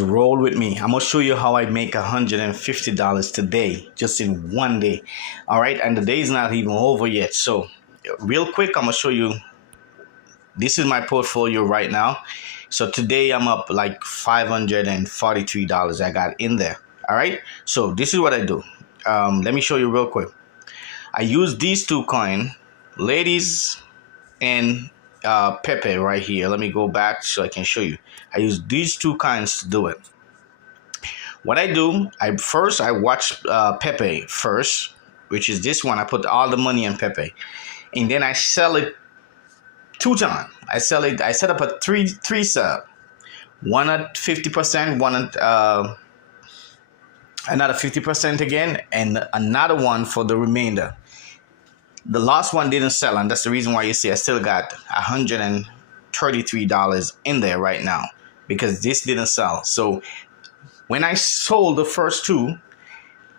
Roll with me. I'm gonna show you how I make $150 today, just in one day. All right, and the day is not even over yet. So, real quick, I'm gonna show you. This is my portfolio right now. So today I'm up like $543. I got in there. All right. So this is what I do. Let me show you real quick. I use these two coins, ladies and Pepe right here. Let me go back so I can show you. I use these two kinds to do it. What I do, I watch Pepe first, which is this one. I put all the money in Pepe, and then I sell it 2 times. I set up a three sell. One at 50%, one at another 50% again, and another one for the remainder. The last one didn't sell, and that's the reason why you see I still got $133 in there right now, because this didn't sell. So when I sold the first two,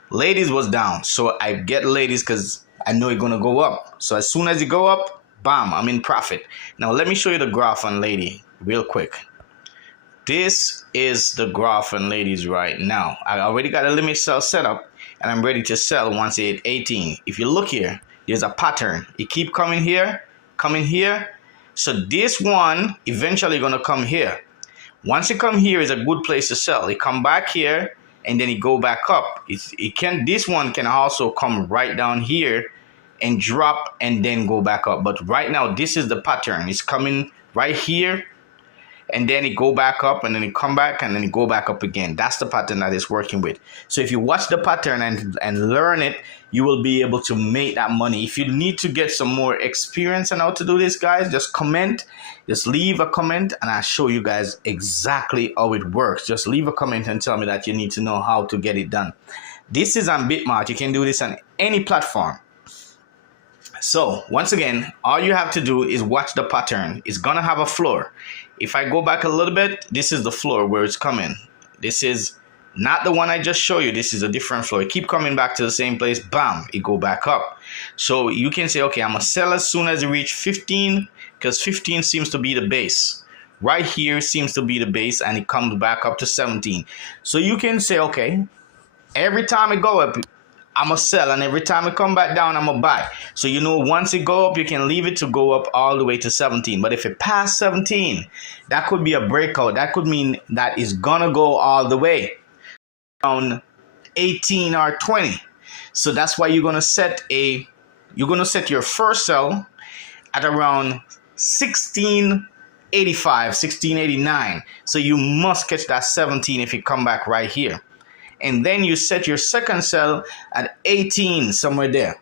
ladies was down. So I get ladies because I know it's gonna go up. So as soon as it go up, bam, I'm in profit. Now let me show you the graph on lady real quick. This is the graph on ladies right now. I already got a limit sell set up, and I'm ready to sell once it hit 18. If you look here, there's a pattern. It keep coming here, coming here. So this one eventually gonna come here. Once it come here is a good place to sell. It come back here and then it go back up. This one can also come right down here and drop and then go back up. But right now this is the pattern. It's coming right here and then it go back up and then it come back and then it go back up again. That's the pattern that it's working with. So if you watch the pattern and learn it, you will be able to make that money. If you need to get some more experience on how to do this, guys, just comment. Just leave a comment and I'll show you guys exactly how it works. Just leave a comment and tell me that you need to know how to get it done. This is on Bitmart. You can do this on any platform. So once again, all you have to do is watch the pattern. It's gonna have a floor. If I go back a little bit, this is the floor where it's coming. This is not the one I just showed you. This is a different floor. It keep coming back to the same place. Bam, it go back up. So you can say, okay, I'm gonna sell as soon as it reach 15, because 15 seems to be the base. Right here seems to be the base, and it comes back up to 17. So you can say, okay, every time it go up, I'm gonna sell, and every time it come back down, I'm gonna buy. So you know, once it go up, you can leave it to go up all the way to 17. But if it pass 17, that could be a breakout. That could mean that it's gonna go all the way down 18 or 20. So that's why you're gonna set your first sell at around 1685, 1689. So you must catch that 17 if you come back right here. And then you set your second sell at 18, somewhere there.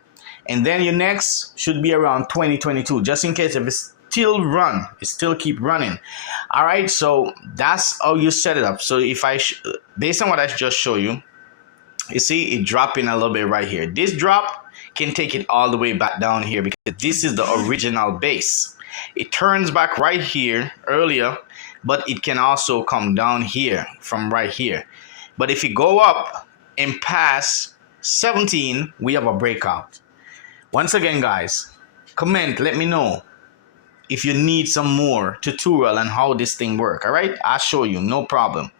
And then your next should be around 2022, just in case if it's still run, it still keep running. All right, so that's how you set it up. So if based on what I just showed you, you see it dropping a little bit right here. This drop can take it all the way back down here because this is the original base. It turns back right here earlier, but it can also come down here from right here. But if you go up and pass 17, we have a breakout. Once again, guys, comment, let me know if you need some more tutorial on how this thing works. All right, I'll show you, no problem.